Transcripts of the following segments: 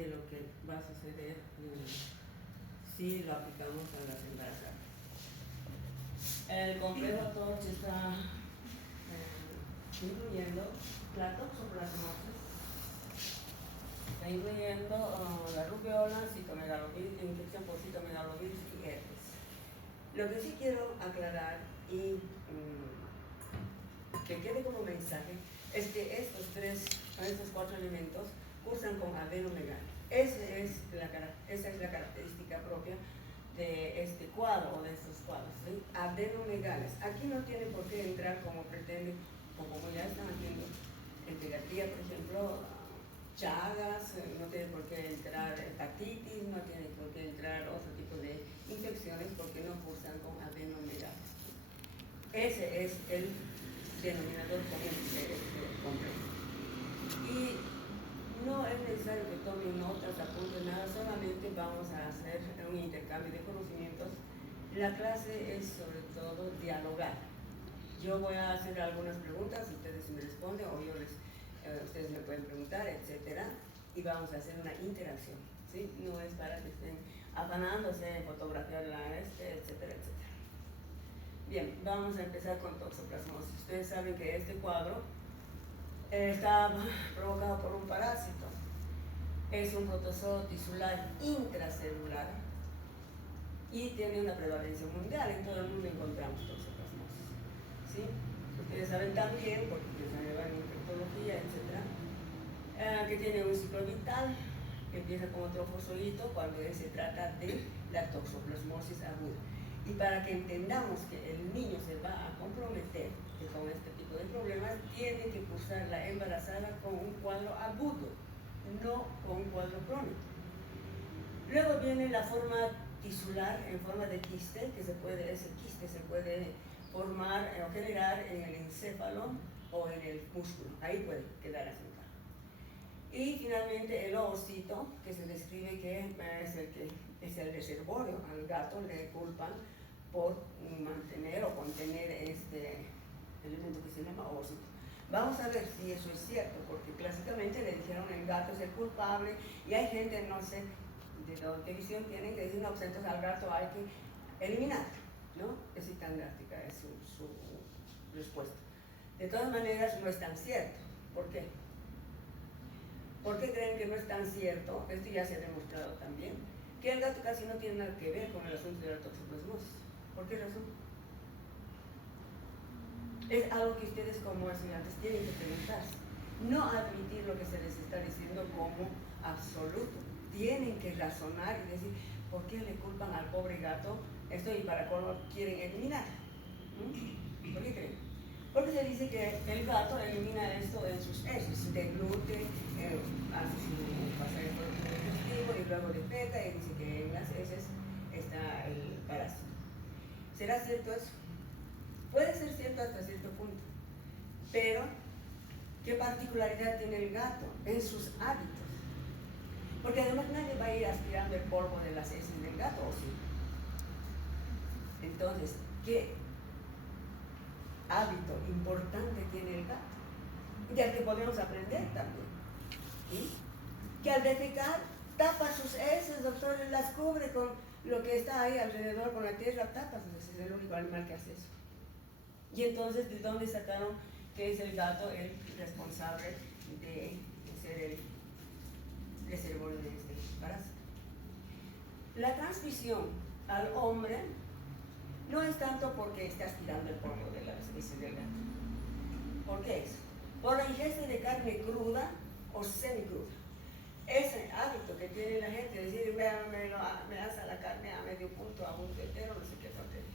de lo que va a suceder si lo aplicamos a las embarazadas. El complejo TORCH está incluyendo la toxoplasmosis, está incluyendo la rubiola, citomegalovirus, infección por citomegalovirus y herpes. Lo que sí quiero aclarar y que quede como mensaje es que estos 4 elementos cursan con adenomegalia. Esa es la característica propia de este cuadro o de estos cuadros, ¿sí? Adenomegalias. Aquí no tiene por qué entrar como pretende, o como ya están haciendo en pediatría, por ejemplo, Chagas, no tiene por qué entrar hepatitis, no tiene por qué entrar otro tipo de infecciones porque no cursan con adenomegalias. Ese es el denominador común de este complejo. Y no es necesario que tomen notas, apunten nada, solamente vamos a hacer un intercambio de conocimientos. La clase es sobre todo dialogar. Yo voy a hacer algunas preguntas, ustedes me responden o ustedes me pueden preguntar, etcétera, y vamos a hacer una interacción, ¿sí? No es para que estén afanándose en fotografiar etcétera, etcétera. Bien, vamos a empezar con toxoplasmosis. Ustedes saben que este cuadro está provocado por un parásito. Es un protozoo tisular intracelular y tiene una prevalencia mundial. En todo el mundo encontramos toxoplasmosis, ¿sí? Ustedes saben también, porque ustedes han llevado en infectología, etcétera, que tiene un ciclo vital que empieza como trofozoito cuando se trata de la toxoplasmosis aguda. Y para que entendamos que el niño se va a comprometer con este tipo de problemas, tiene que cursar la embarazada con un cuadro agudo, no con un cuadro crónico. Luego viene la forma tisular en forma de quiste, ese quiste se puede formar o generar en el encéfalo o en el músculo, ahí puede quedar asentado. Y finalmente el ovocito, que se describe que es el reservorio. Al gato le culpan por mantener o contener este elemento que se llama ovocito. Vamos a ver si eso es cierto, porque clásicamente le dijeron el gato es el culpable y hay gente, no sé de qué visión tienen, que dicen no, pues entonces al gato hay que eliminar, ¿no? Es tan drástica es su respuesta. De todas maneras no es tan cierto. ¿Por qué? ¿Por qué creen que no es tan cierto? Esto ya se ha demostrado también, que el gato casi no tiene nada que ver con el asunto de la toxoplasmosis. ¿Por qué razón? Es algo que ustedes como estudiantes tienen que preguntarse. No admitir lo que se les está diciendo como absoluto. Tienen que razonar y decir, ¿por qué le culpan al pobre gato esto y para cómo quieren eliminar? ¿Por qué creen? Porque se dice que el gato elimina esto en sus heces, deglute, hace su pasaje por el digestivo y luego defeca y dice que en las heces está el parásito. ¿Será cierto eso? Puede ser cierto hasta cierto punto, pero ¿qué particularidad tiene el gato en sus hábitos? Porque además nadie va a ir aspirando el polvo de las heces del gato, ¿o sí? Entonces, ¿qué hábito importante tiene el gato? Del que podemos aprender también. ¿Sí? Que al defecar tapa sus heces, doctores, las cubre con lo que está ahí alrededor, con la tierra, tapa sus heces, es el único animal que hace eso. Y entonces, ¿de dónde sacaron que es el gato el responsable de ser el reservorio de este parásito? La transmisión al hombre no es tanto porque está aspirando el polvo de las heces del gato. ¿Por qué es? Por la ingesta de carne cruda o semicruda. Ese hábito que tiene la gente de decir, me asa la carne a medio punto, a un entero, no sé qué tonterías.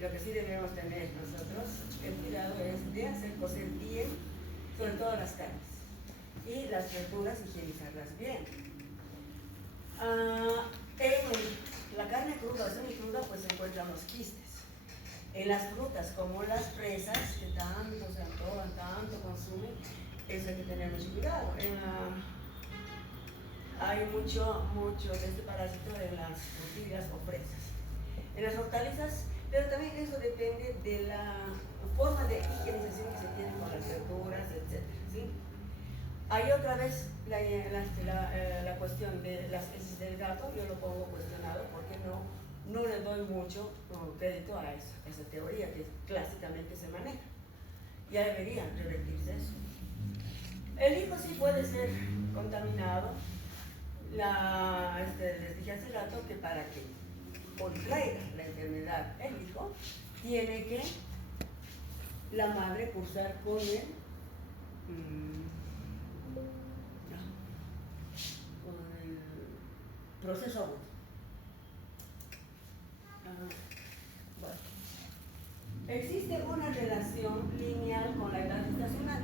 Lo que sí debemos tener nosotros, el cuidado es de hacer cocer bien, sobre todo las carnes. Y las verduras, higienizarlas bien. En la carne cruda o semicruda, pues se encuentran los quistes. En las frutas, como las fresas, que tanto se antojan, tanto consumen, eso hay que tener mucho cuidado. Hay mucho de este parásito en las frutillas o fresas. En las hortalizas, pero también eso depende de la forma de higienización que se tiene con las verduras, etc. ¿Sí? Hay otra vez la cuestión de las heces del gato, yo lo pongo cuestionado porque no le doy mucho crédito a esa teoría que clásicamente se maneja. Ya debería revertirse eso. El hijo sí puede ser contaminado. Les dije hace rato que para que contraiga la enfermedad el hijo, tiene que la madre cursar con él con el proceso agudo. Bueno. Existe una relación lineal con la edad gestacional.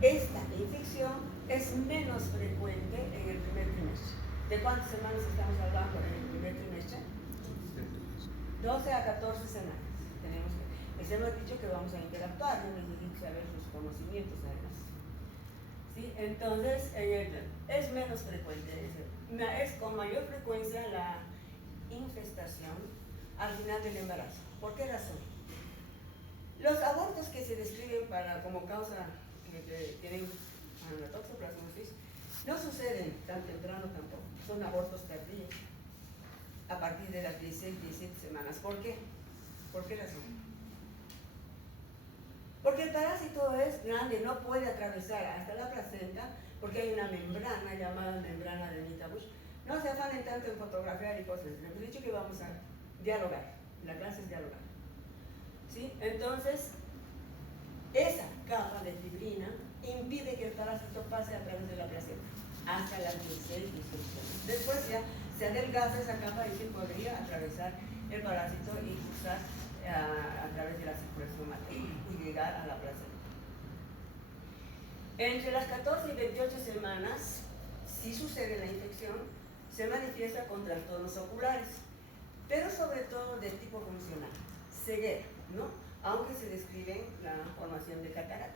Esta infección es menos frecuente en el primer trimestre. ¿De cuántas semanas estamos hablando en el primer trimestre? 12 a 14 semanas. Les hemos dicho que vamos a interactuar, yo necesito saber sus conocimientos además. ¿Sí? Entonces, es menos frecuente, es con mayor frecuencia la infestación al final del embarazo. ¿Por qué razón? Los abortos que se describen como causa que tienen toxoplasmosis no suceden tan temprano tampoco, son abortos tardíos a partir de las 16, 17 semanas. ¿Por qué? ¿Por qué razón? Porque el parásito es grande, no puede atravesar hasta la placenta porque hay una membrana llamada membrana de Nita-Bush. No se afanen tanto en fotografiar y cosas, les he dicho que vamos a dialogar, la clase es dialogar. ¿Sí? Entonces, esa capa de fibrina impide que el parásito pase a través de la placenta hasta las 16, 18 semanas. Después ya se adelgaza esa capa y se podría atravesar el parásito y cruzar a través de la circulación materna y llegar a la placenta. Entre las 14 y 28 semanas, si sucede la infección, se manifiesta con trastornos oculares, pero sobre todo de tipo funcional, ceguera, ¿no? Aunque se describe la formación de cataratas.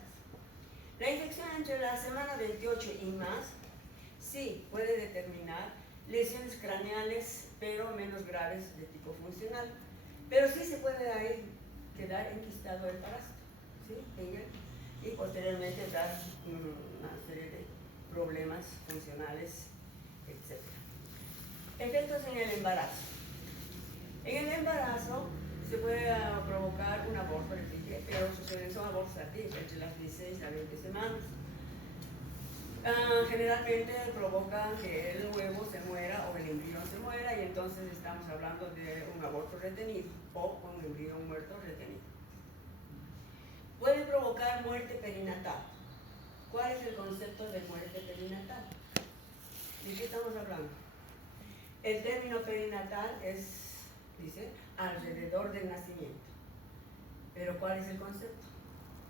La infección entre la semana 28 y más sí puede determinar lesiones craneales, pero menos graves de tipo funcional. Pero sí se puede ahí quedar enquistado el parásito, ¿sí? Y posteriormente dar una serie de problemas funcionales, etc. Efectos en el embarazo. En el embarazo se puede provocar un aborto, pero son abortos tardíos, entre las 16 a 20 semanas. Generalmente provoca que el huevo se muera o el embrión se muera, y entonces estamos hablando de un aborto retenido o un embrión muerto retenido. Puede provocar muerte perinatal. ¿Cuál es el concepto de muerte perinatal? ¿De qué estamos hablando? El término perinatal dice, alrededor del nacimiento. Pero ¿cuál es el concepto?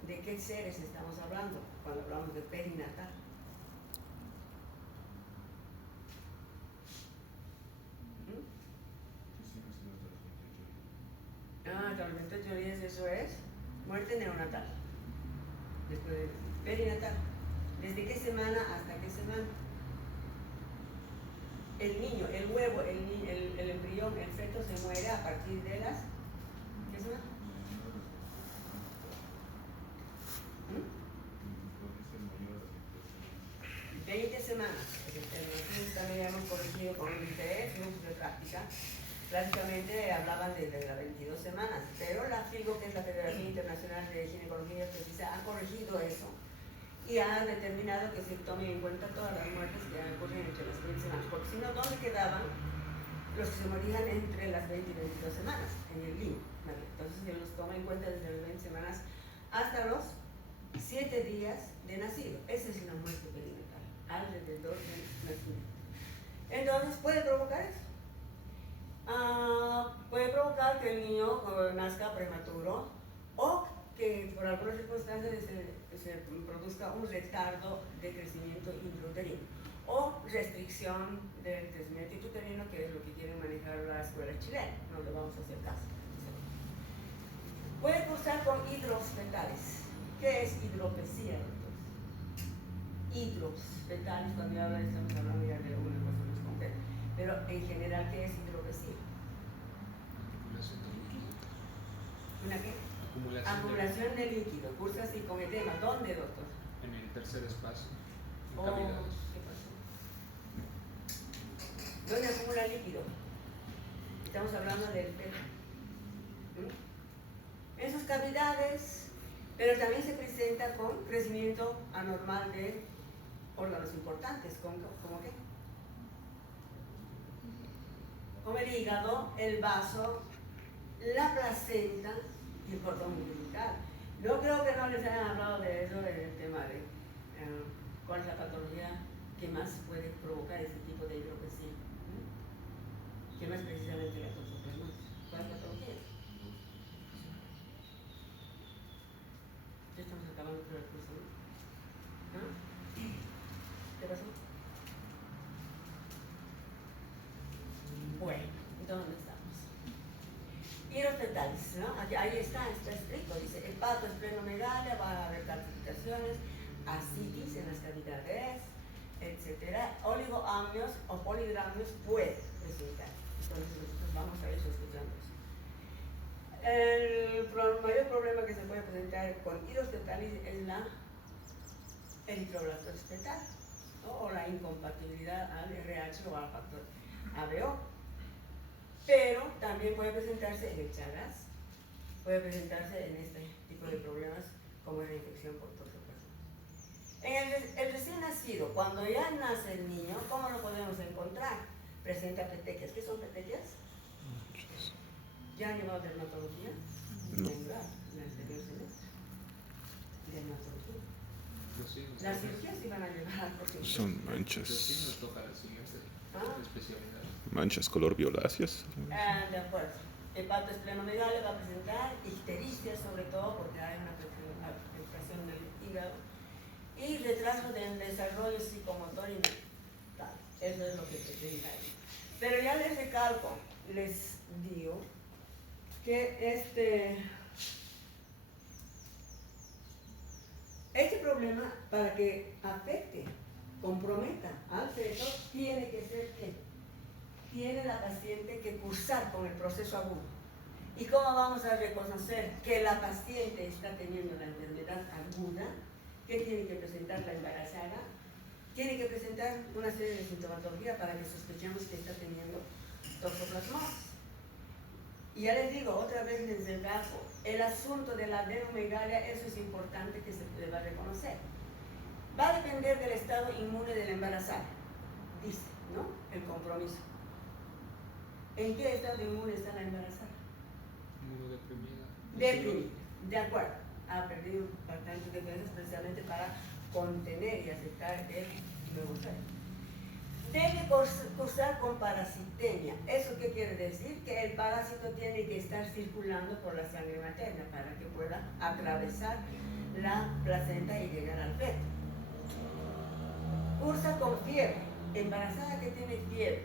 ¿De qué seres estamos hablando cuando hablamos de perinatal? Hasta los 28 días, eso es muerte neonatal. Después de perinatal. ¿Desde qué semana hasta qué semana? El niño, el huevo, el embrión, el feto se muere a partir de las... ¿Qué semana? 20 semanas. También hemos corregido con el ITS, de práctica. Prácticamente hablaban desde las 22 semanas, pero la FIGO, que es la Federación Internacional de Ginecología y Obstetricia, ha corregido eso y ha determinado que se tomen en cuenta todas las muertes que ocurren entre las 20 semanas, porque si no, ¿dónde quedaban los que se morían entre las 20 y 22 semanas? En el limbo. ¿Vale? Entonces se los toma en cuenta desde las 20 semanas hasta los 7 días de nacido. Esa es la muerte perinatal, alrededor del nacimiento. Entonces, ¿puede provocar eso? Puede provocar que el niño nazca prematuro o que por algunas circunstancias se produzca un retardo de crecimiento intrauterino o restricción del crecimiento intrauterino, que es lo que quiere manejar la escuela chilena. No le vamos a hacer caso. Puede cursar con hidros fetales. ¿Qué es hidropesía, doctor? Hidros fetales, cuando yo hablo, estamos hablando ya de una cosa más concreta. Pero en general, ¿qué es hidropesía? Acumulación de líquido. ¿Una qué? Acumulación de líquido. Cursa así con edema. ¿Dónde, doctor? En el tercer espacio. Cavidades. ¿Qué pasó? ¿Dónde acumula líquido? Estamos hablando del pelo. En sus cavidades, pero también se presenta con crecimiento anormal de órganos importantes, ¿como qué? Como el hígado, el vaso, la placenta y el cordón umbilical. Yo creo que no les hayan hablado de eso, del tema de cuál es la patología que más puede provocar ese tipo de hidropesía. Que no es precisamente la toxoplasmosis. ¿Cuál es la patología? Ya estamos acabando con el curso, ¿no? ¿Qué pasó? Bueno, ¿dónde estamos? Hidrofetales, ¿no? Ahí está escrito, dice, hepatoesplenomegalia, va a haber calcificaciones, ascitis en las cavidades, etcétera. Oligoamnios o poligramios puede resultar. Entonces nosotros vamos a ir escuchando eso. El mayor problema que se puede presentar con hidrofetales es la eritroblastosis fetal, ¿no? O la incompatibilidad al RH o al factor ABO. Pero también puede presentarse en el Chagas, puede presentarse en este tipo de problemas como es la infección por toxoplasmosis. En el recién nacido, cuando ya nace el niño, ¿cómo lo podemos encontrar? Presenta petequias. ¿Qué son petequias? ¿Ya han llevado dermatología? No. En el anterior semestre. Dermatología. Las cirugías iban a llevar porque Son Pero sí manchas. nos toca la siguiente especialidad. Manchas color violáceas. de acuerdo. Hepatoesplenomegalia va a presentar ictericia, sobre todo porque hay una afectación del hígado y retraso del desarrollo psicomotor y mental. Eso es lo que presenta ahí. Pero ya les recalco, les digo que este problema, para que afecte, comprometa al feto, tiene que ser que tiene la paciente que cursar con el proceso agudo. ¿Y cómo vamos a reconocer que la paciente está teniendo la enfermedad aguda? ¿Qué tiene que presentar la embarazada? Tiene que presentar una serie de sintomatología para que sospechemos que está teniendo toxoplasmosis. Y ya les digo, otra vez les recalco, el asunto de la adenomegalia, eso es importante que se deba reconocer. Va a depender del estado inmune de la embarazada, dice, ¿no? El compromiso. ¿En qué estado inmune está la embarazada? Inmunodeprimida. Deprimida, de acuerdo. Ha perdido bastantes defensas precisamente para contener y aceptar el nuevo feto. Debe cursar con parasitemia. ¿Eso qué quiere decir? Que el parásito tiene que estar circulando por la sangre materna para que pueda atravesar la placenta y llegar al feto. Cursa con fiebre. Embarazada que tiene fiebre,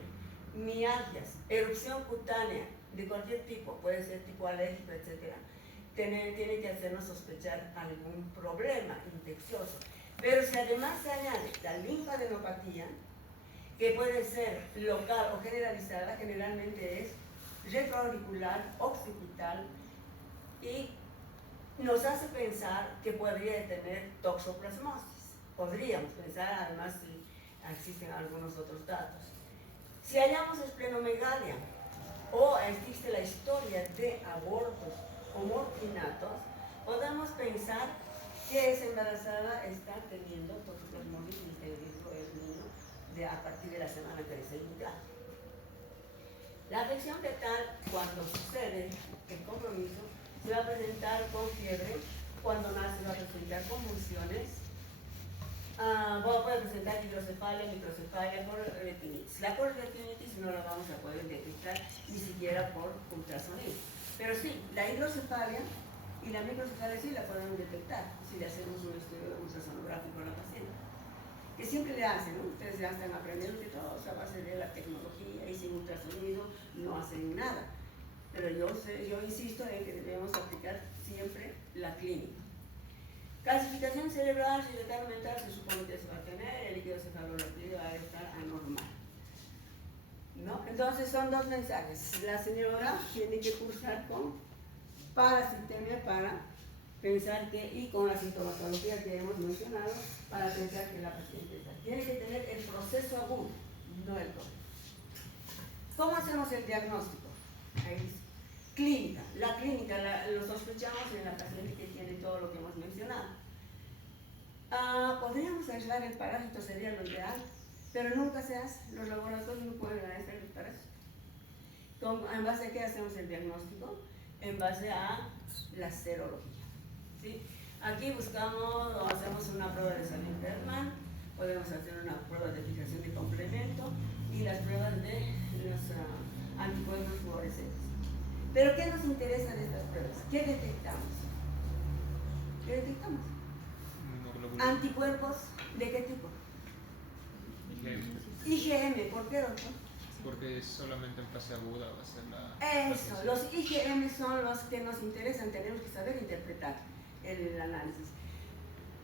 mialgias, erupción cutánea de cualquier tipo, puede ser tipo alérgico, etc. Tiene que hacernos sospechar algún problema infeccioso. Pero si además se añade la linfadenopatía, que puede ser local o generalizada, generalmente es retroauricular, occipital, y nos hace pensar que podría tener toxoplasmosis. Podríamos pensar, además, si existen algunos otros datos. Si hallamos esplenomegalia o existe la historia de abortos o morfinatos, podemos pensar que esa embarazada está teniendo toxoplasmosis y está en riesgo el niño a partir de la semana 36 mitad. La afección fetal, cuando sucede el compromiso, se va a presentar con fiebre, cuando nace va a presentar convulsiones, puede presentar hidrocefalia, microcefalia, retinitis. La retinitis no la vamos a poder detectar ni siquiera por ultrasonido. Pero sí, la hidrocefalia y la microcefalia sí la podemos detectar si le hacemos un estudio ultrasonográfico a la paciente. Que siempre le hacen, ¿no? Ustedes ya están aprendiendo que todo es a base de la tecnología y sin ultrasonido no hacen nada. Pero yo insisto en que debemos aplicar siempre la clínica. Calcificación cerebral, si retardo mental, se supone que se va a tener, el líquido cefalorraquídeo va a estar anormal, ¿no? Entonces son dos mensajes. La señora tiene que cursar con parasitemia para pensar que, y con la sintomatología que hemos mencionado, para pensar que la paciente está tiene que tener el proceso agudo, no el crónico. ¿Cómo hacemos el diagnóstico? Ahí dice. Clínica. La clínica lo sospechamos en la paciente que tiene todo lo que hemos mencionado. Podríamos aislar el parásito, sería lo ideal, pero nunca se hace. Los laboratorios no pueden aislar el parásito. ¿En base a qué hacemos el diagnóstico? En base a la serología. ¿Sí? Aquí buscamos o hacemos una prueba de Saline-Bergman, podemos hacer una prueba de fijación de complemento y las pruebas de los anticuerpos fluorescentes. ¿Pero qué nos interesa de estas pruebas? ¿Qué detectamos? ¿Qué detectamos? Anticuerpos, ¿de qué tipo? IgM, ¿por qué, doctor? Porque solamente en fase aguda va a ser la... Eso, los IgM son los que nos interesan, tenemos que saber interpretar el análisis.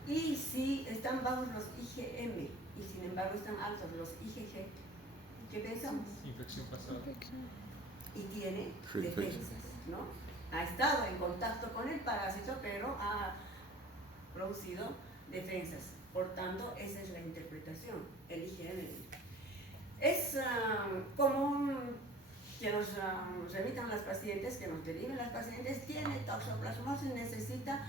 Y si están bajos los IgM y sin embargo están altos los IgG, ¿qué pensamos? Infección pasada. Y tiene defensas, ¿no? Ha estado en contacto con el parásito, pero ha producido defensas. Por tanto, esa es la interpretación, el IgM. Es común que nos remitan las pacientes, que nos deriven las pacientes, tiene toxoplasmosis, necesita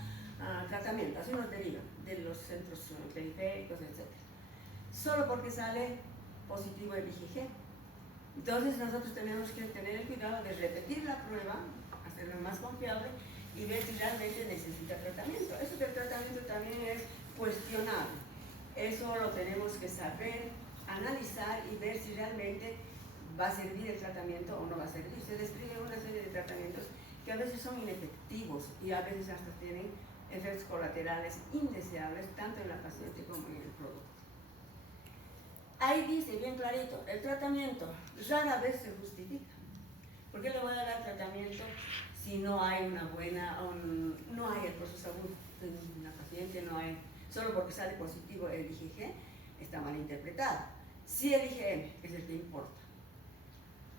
tratamiento, así nos derivan de los centros periféricos, etc. Solo porque sale positivo el IgG. Entonces nosotros tenemos que tener el cuidado de repetir la prueba, hacerla más confiable y ver si realmente necesita tratamiento. Eso del tratamiento también es cuestionable. Eso lo tenemos que saber analizar y ver si realmente va a servir el tratamiento o no va a servir. Se describe una serie de tratamientos que a veces son inefectivos y a veces hasta tienen efectos colaterales indeseables tanto en la paciente como en el producto. Ahí dice bien clarito, el tratamiento rara vez se justifica. ¿Por qué le voy a dar tratamiento si no hay una buena, no hay el proceso agudo en la paciente, no hay, solo porque sale positivo el IgG, está mal interpretado. Si el IgM es el que importa.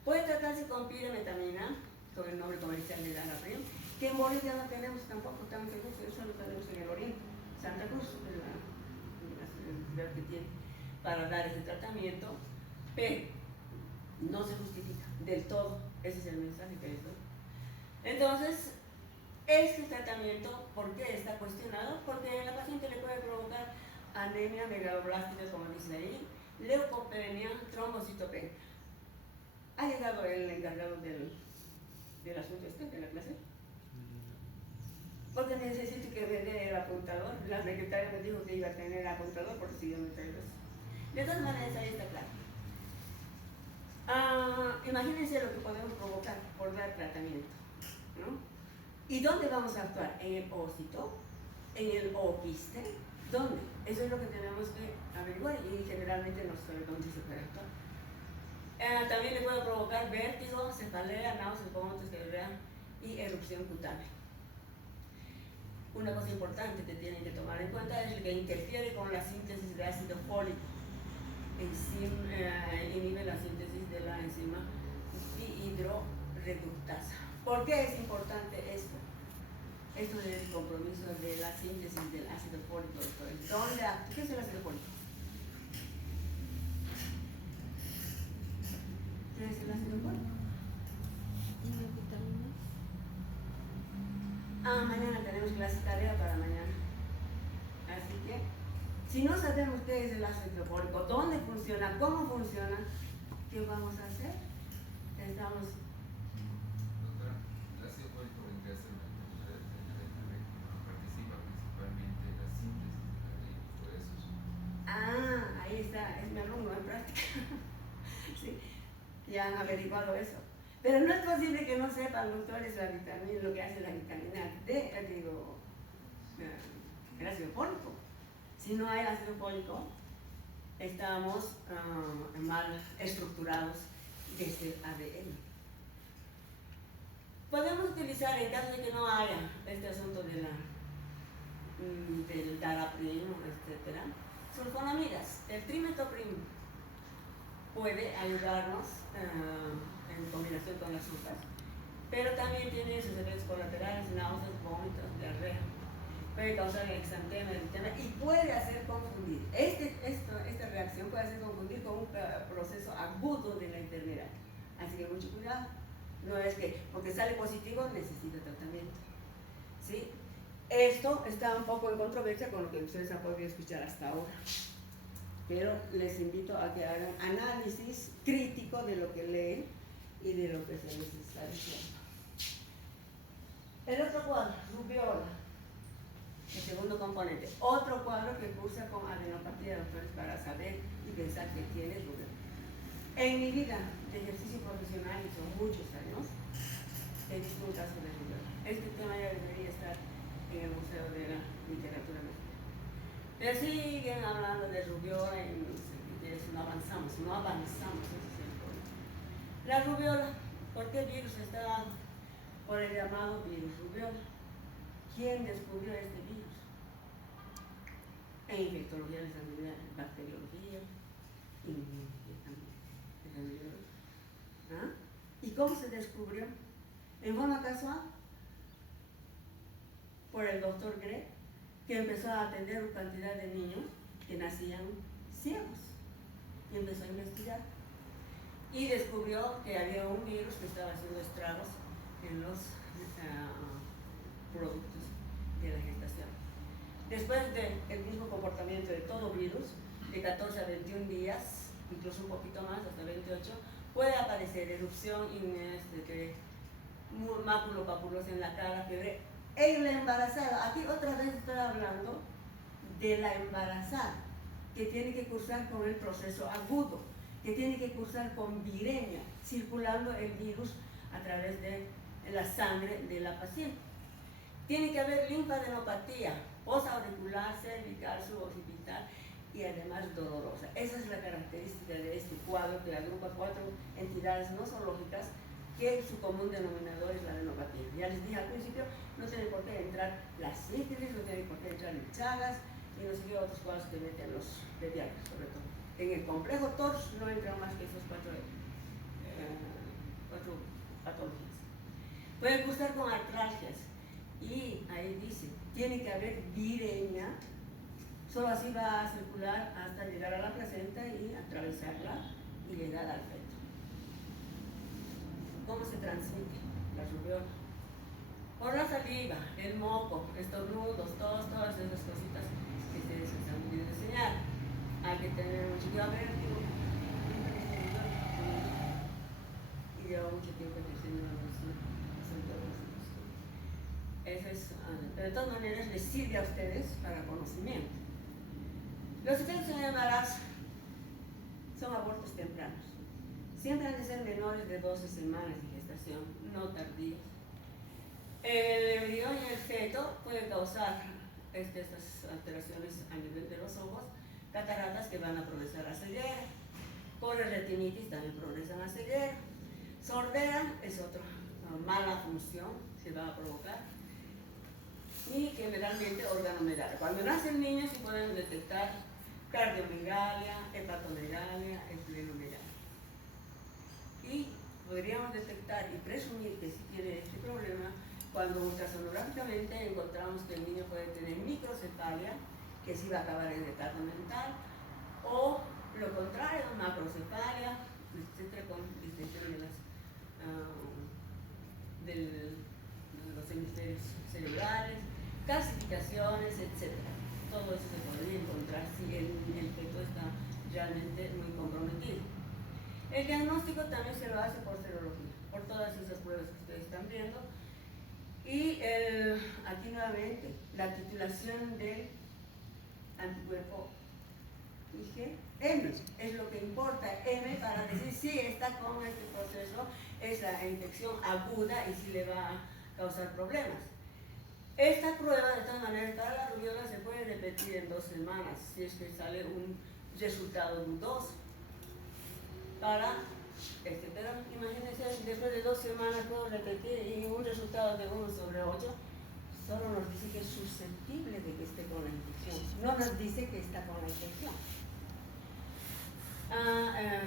Puede tratarse con piremetamina, con el nombre comercial de Daraprim, que en Bolivia no tenemos tampoco tan seguros, eso lo tenemos en el Oriente. Santa Cruz es la ciudad que tiene para dar ese tratamiento, pero no se justifica del todo. Ese es el mensaje que les doy. Entonces, este tratamiento, ¿por qué está cuestionado? Porque la paciente le puede provocar anemia megaloblástica, como dice ahí, leucopenia, trombocitopenia. ¿Ha llegado el encargado del asunto de la clase? Porque necesito que me dé el apuntador. La secretaria me dijo que iba a tener apuntador por si yo me traigo eso. De todas maneras, ahí está claro. Imagínense lo que podemos provocar por dar tratamiento, ¿no? ¿Y dónde vamos a actuar? ¿En el ósito? ¿En el oquiste? ¿Dónde? Eso es lo que tenemos que averiguar y generalmente no sabe dónde se puede actuar. También le puede provocar vértigo, cefalea, náuseas, vómitos, diarrea y erupción cutánea. Una cosa importante que tienen que tomar en cuenta es el que interfiere con la síntesis de ácido fólico. Inhibe la síntesis de la enzima dihidroreductasa. ¿Por qué es importante esto? Esto es el compromiso de la síntesis del ácido fólico. ¿Dónde actúa? ¿Qué es el ácido fólico? ¿Qué es el ácido fólico? Mañana tenemos clase tarea para mañana. Así que, si no sabemos qué es el ácido fólico, dónde funciona, cómo funciona, ¿qué vamos a hacer? Estamos... Doctora, el ácido fólico vendría a ser una enfermedad de participa principalmente en la síntesis de huesos. Ahí está, es mi alumno en práctica. Sí, ya han averiguado eso. Pero no es posible que no sepan, doctores, la vitamina, lo que hace la vitamina D, el ácido fólico. Si no hay ácido fólico, estamos mal estructurados desde el ADN. Podemos utilizar, en caso de que no haya este asunto de del daraprim, etc., sulfonamidas. El trimetoprim puede ayudarnos en combinación con las azúcar, pero también tiene sus efectos colaterales, náuseas, vómitos, diarrea. puede causar el exantema, eritema y puede hacer confundir. Esta reacción puede hacer confundir con un proceso agudo de la enfermedad. Así que mucho cuidado. No es que porque sale positivo necesita tratamiento. ¿Sí? Esto está un poco en controversia con lo que ustedes han podido escuchar hasta ahora. Pero les invito a que hagan análisis crítico de lo que leen y de lo que se les está diciendo. El otro cuadro, rubiola, el segundo componente. Otro cuadro que cursa con adenopatía, doctores, para saber y pensar que tiene rubiola. En mi vida de ejercicio profesional, y son muchos años, he visto un caso de rubiola. Este tema ya debería estar en el Museo de la Literatura Mexicana. Pero siguen hablando de rubiola y no avanzamos, ese es el problema. La rubiola, ¿por qué virus está dado? Por el llamado virus rubiola. ¿Quién descubrió este virus? En infectología les han bacteriología, inmunología también. ¿Ah? ¿Y cómo se descubrió? En forma casual, por el doctor Gregg, que empezó a atender una cantidad de niños que nacían ciegos y empezó a investigar y descubrió que había un virus que estaba haciendo estragos en los productos de la gestación. Después del mismo comportamiento de todo virus, de 14 a 21 días, incluso un poquito más, hasta 28, puede aparecer erupción, maculopapulosis en la cara, fiebre. En la embarazada, aquí otra vez estoy hablando de la embarazada, que tiene que cursar con el proceso agudo, que tiene que cursar con viremia, circulando el virus a través de la sangre de la paciente. Tiene que haber linfadenopatía, posauricular, cervical, suboccipital y además dolorosa. Esa es la característica de este cuadro que agrupa 4 entidades nosológicas que su común denominador es la adenopatía. Ya les dije al principio, no tiene por qué entrar la sífilis, no tiene por qué entrar el Chagas y no sé qué otros cuadros que meten los pediatras, sobre todo. En el complejo TORS no entran más que esos 4 patologías. Pueden cursar con artralgias y ahí dice, tiene que haber viremia, solo así va a circular hasta llegar a la placenta y atravesarla y llegar al feto. ¿Cómo se transmite la rubiola? Por la saliva, el moco, estornudos, todas esas cositas que ustedes han podido enseñar. Hay que tener mucho cuidado. Y lleva mucho tiempo que se me eso es, pero de todas maneras les sirve a ustedes para conocimiento. Los efectos en el embarazo son abortos tempranos. Siempre han de ser menores de 12 semanas de gestación, no tardíos. El embrión y el feto pueden causar estas alteraciones a nivel de los ojos, cataratas que van a progresar a ceguera, poliretinitis también progresan a ceguera, sordera es otra mala función que va a provocar, y generalmente organomegalia. Cuando nacen niños se pueden detectar cardiomegalia, hepatomegalia, esplenomegalia. Y podríamos detectar y presumir que sí tiene este problema cuando ultrasonográficamente encontramos que el niño puede tener microcefalia, que sí va a acabar en retardo mental, o lo contrario, macrocefalia, etcétera, con distensión de los hemisferios cerebrales, calcificaciones, etcétera. Todo eso se podría encontrar si el feto está realmente muy comprometido. El diagnóstico también se lo hace por serología, por todas esas pruebas que ustedes están viendo. Y aquí nuevamente, la titulación del anticuerpo IgM es lo que importa. M para decir si está con este proceso, es la infección aguda y si le va a causar problemas. Esta prueba, de todas maneras, para la rubiola se puede repetir en 2 semanas si es que sale un resultado dudoso. Pero imagínense, después de 2 semanas puedo repetir y un resultado de 1/8 solo nos dice que es susceptible de que esté con la infección, no nos dice que está con la infección.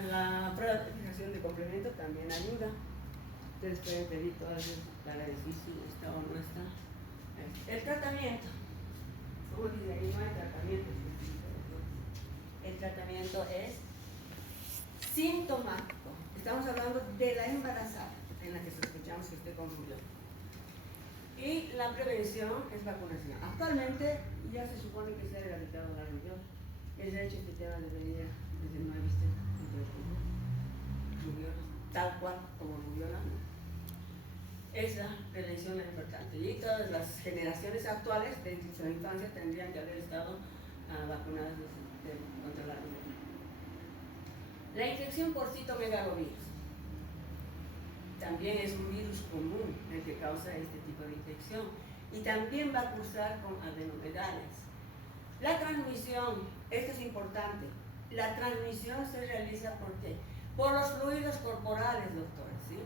La prueba de fijación de complemento también ayuda. Ustedes pueden pedir todas veces para decir si está o no está. El tratamiento Como dice ahí, no hay tratamiento específico, doctores. El tratamiento es sintomático. Estamos hablando de la embarazada, en la que sospechamos que usted confundió. Y la prevención es vacunación. Actualmente ya se supone que se ha erradicado la rubiola. Es de hecho este tema debería desde no viste rubiola, tal cual como rubiola. Esa prevención es importante. Y todas las generaciones actuales de su infancia tendrían que haber estado vacunadas contra la rubiola. La infección por citomegalovirus también es un virus común el que causa este tipo de infección y también va a cursar con adenomegales. La transmisión, esto es importante, la transmisión se realiza ¿por qué? Por los fluidos corporales, doctores, ¿sí?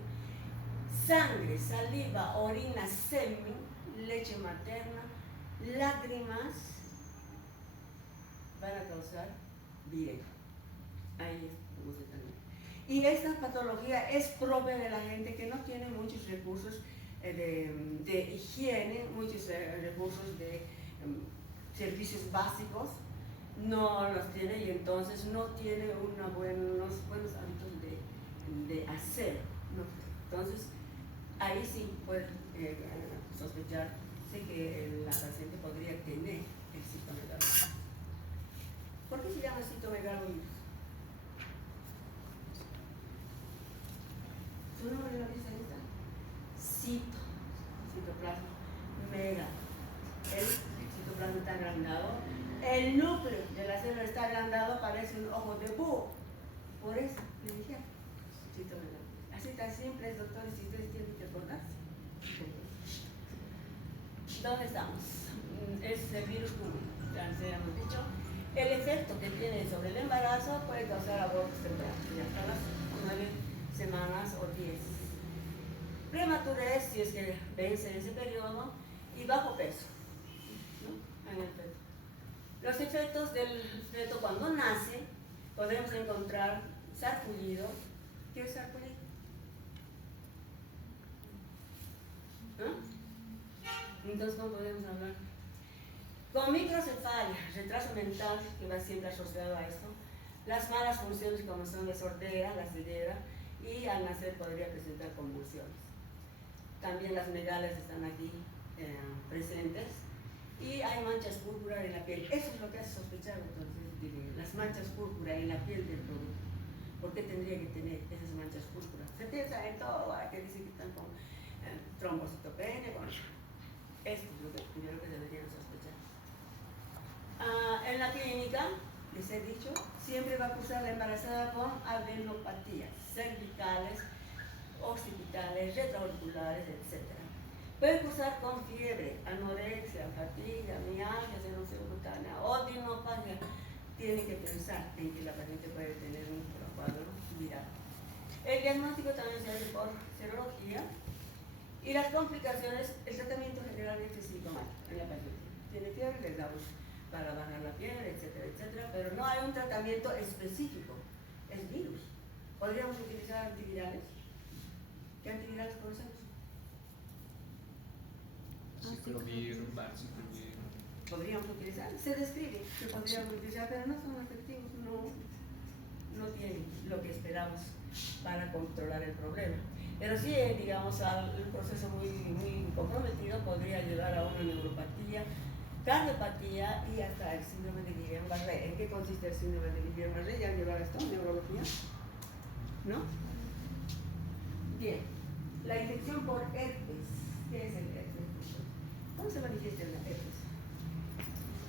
Sangre, saliva, orina, semen, leche materna, lágrimas van a causar virus. Ahí es como se también. Y esta patología es propia de la gente que no tiene muchos recursos de higiene, muchos recursos de servicios básicos, no los tiene y entonces no tiene unos buenos hábitos de aseo, ¿no? Entonces, ahí sí puede sospechar que la paciente podría tener el citomegalovirus. ¿Por qué se llama citomegalovirus? Su nombre lo dice ahí está. Citoplasma, mega. El citoplasma está agrandado. El núcleo de la célula está agrandado, parece un ojo de búho. Por eso le dije citomegalovirus. Así tan simple es, doctores, si ustedes tienen que acordarse. ¿Dónde estamos? Es el virus común, ya les hemos dicho. El efecto que tiene sobre el embarazo puede causar abortos tempranos, y hasta las 9 semanas o 10. Prematurez, si es que vence ese periodo, y bajo peso, ¿no? En el feto. Los efectos del feto cuando nace, podemos encontrar sarpullido. ¿Qué es sarpullido? Entonces, ¿cómo podemos hablar? Con microcefalia, retraso mental, que va siempre asociado a esto, las malas funciones como son la sordera, la ceguera, y al nacer podría presentar convulsiones. También las megalias están aquí presentes, y hay manchas púrpuras en la piel. Eso es lo que hace sospechar, entonces, las manchas púrpuras en la piel del producto. ¿Por qué tendría que tener esas manchas púrpuras? Se piensa en todo, que dicen que están con trombocitopenia, con... Esto es lo que primero que deberían sospechar. En la clínica, les he dicho, siempre va a cursar la embarazada con adenopatías cervicales, occipitales, retroauriculares, etc. Puede cursar con fiebre, anorexia, fatiga, mialgia, erupción cutánea o dinofagia. Tiene que pensar en que la paciente puede tener un cuadro viral. El diagnóstico también se hace por serología. Y las complicaciones, el tratamiento generalmente es sintomático en la paciente. Tiene fiebre, le damos para bajar la fiebre, etcétera, etcétera, pero no hay un tratamiento específico. Es virus. ¿Podríamos utilizar antivirales? ¿Qué antivirales conocemos? Ciclovir, Barciclovir. Podríamos utilizar, se describe que podríamos utilizar, pero no son efectivos, no tienen lo que esperamos para controlar el problema. Pero sí, digamos, un proceso muy comprometido podría llevar a una neuropatía, cardiopatía y hasta el síndrome de Guillain-Barré. ¿En qué consiste el síndrome de Guillain-Barré? ¿Ya han llevado esto? ¿Neurología? ¿No? Bien. La infección por herpes. ¿Qué es el herpes? ¿Cómo se manifiesta el herpes?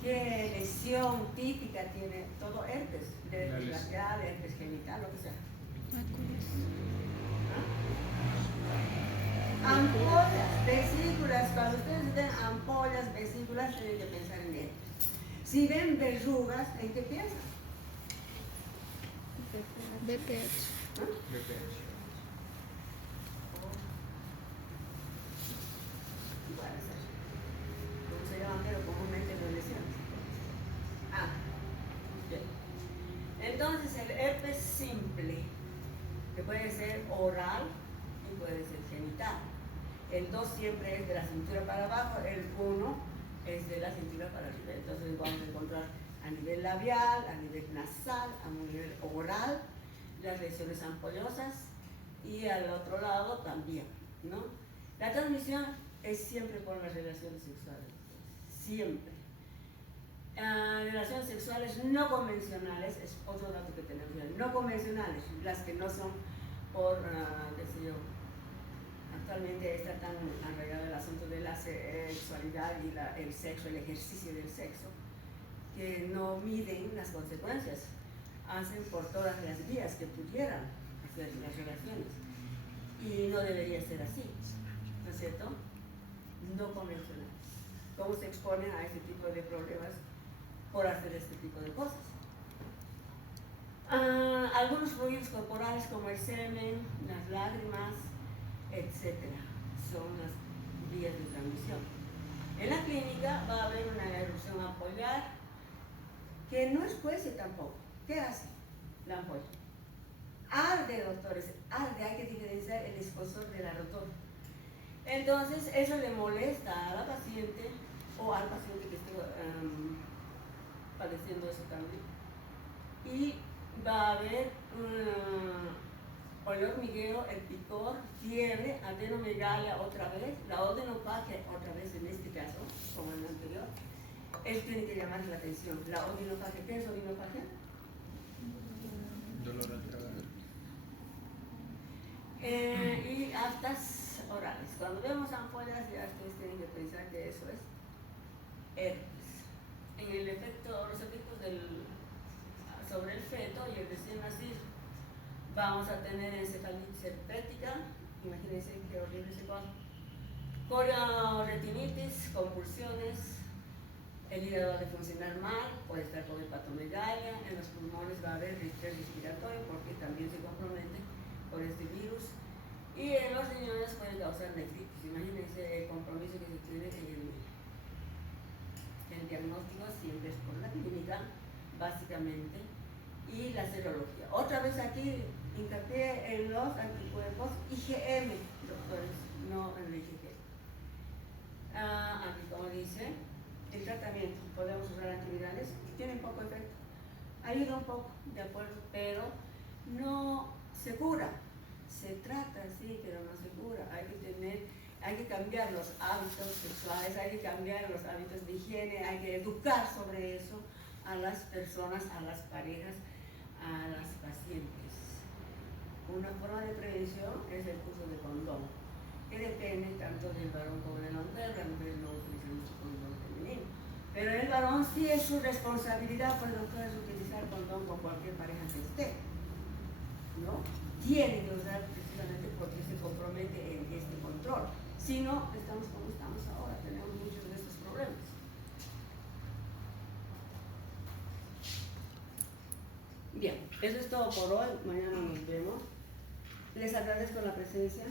¿Qué lesión típica tiene todo herpes? Herpes labial, herpes genital, lo que sea. Ampollas, vesículas. Cuando ustedes ven ampollas, vesículas, tienen que pensar en herpes. Si ven verrugas, ¿en qué piensan? BPH. BPH. Puede ser. ¿Cómo se llaman? Pero comúnmente no lesiones. Bien. Entonces el herpes simple, que puede ser oral y puede ser genital. El 2 siempre es de la cintura para abajo, el 1 es de la cintura para arriba. Entonces vamos a encontrar a nivel labial, a nivel nasal, a nivel oral, las lesiones ampollosas y al otro lado también, ¿no? La transmisión es siempre por las relaciones sexuales, siempre. Relaciones sexuales no convencionales, es otro dato que tenemos que ver, no convencionales, las que no son por, qué sé yo, actualmente está tan arraigado el asunto de la sexualidad y el sexo, el ejercicio del sexo, que no miden las consecuencias, hacen por todas las vías que pudieran hacer las relaciones, y no debería ser así, ¿no es cierto? No convencionales. ¿Cómo se exponen a este tipo de problemas por hacer este tipo de cosas? Algunos fluidos corporales como el semen, las lágrimas, etcétera, son las vías de transmisión. En la clínica va a haber una erupción ampollar que no escuece tampoco. ¿Qué hace la ampolla? Arde, doctores, arde, hay que diferenciar el escozor de la rotor. Entonces, eso le molesta a la paciente o al paciente que esté padeciendo eso también. Y va a haber el hormigueo, el picor, fiebre, adenomegalia otra vez, la odinopatia otra vez en este caso, como en el anterior. Él tiene que llamar la atención. La odinopatia, ¿qué es odinopatia? Dolor al tragar. Y aftas orales. Cuando vemos ampollas, ya ustedes tienen que pensar que eso es herpes. En el efecto, los efectos sobre el feto y el recién nacido, vamos a tener encefalitis herpética, imagínense qué horrible ese cuadro, coriorretinitis, convulsiones, el hígado ha de funcionar mal, puede estar con hepatomegalia, en los pulmones va a haber estrés respiratorio porque también se compromete por este virus, y en los riñones puede causar nefritis. Imagínense el compromiso que se tiene en el diagnóstico, siempre es por la clínica, básicamente, y la serología. Otra vez aquí hincapié en los anticuerpos IgM, doctores, no en el IgG. Aquí como dice, el tratamiento, podemos usar antivirales, tienen poco efecto, ayuda un poco, de acuerdo, pero no se cura, se trata sí, pero no se cura. Hay que cambiar los hábitos sexuales, hay que cambiar los hábitos de higiene, hay que educar sobre eso a las personas, a las parejas, a las pacientes. Una forma de prevención es el uso de condón, que depende tanto del varón como de la mujer no utiliza mucho condón femenino. Pero el varón sí es su responsabilidad, pues doctores, utilizar condón con cualquier pareja que esté, ¿no? Tiene que usar precisamente porque se compromete en este control. Si no, estamos como estamos ahora, tenemos muchos de estos problemas. Bien, eso es todo por hoy, mañana nos vemos. Les agradezco la presencia.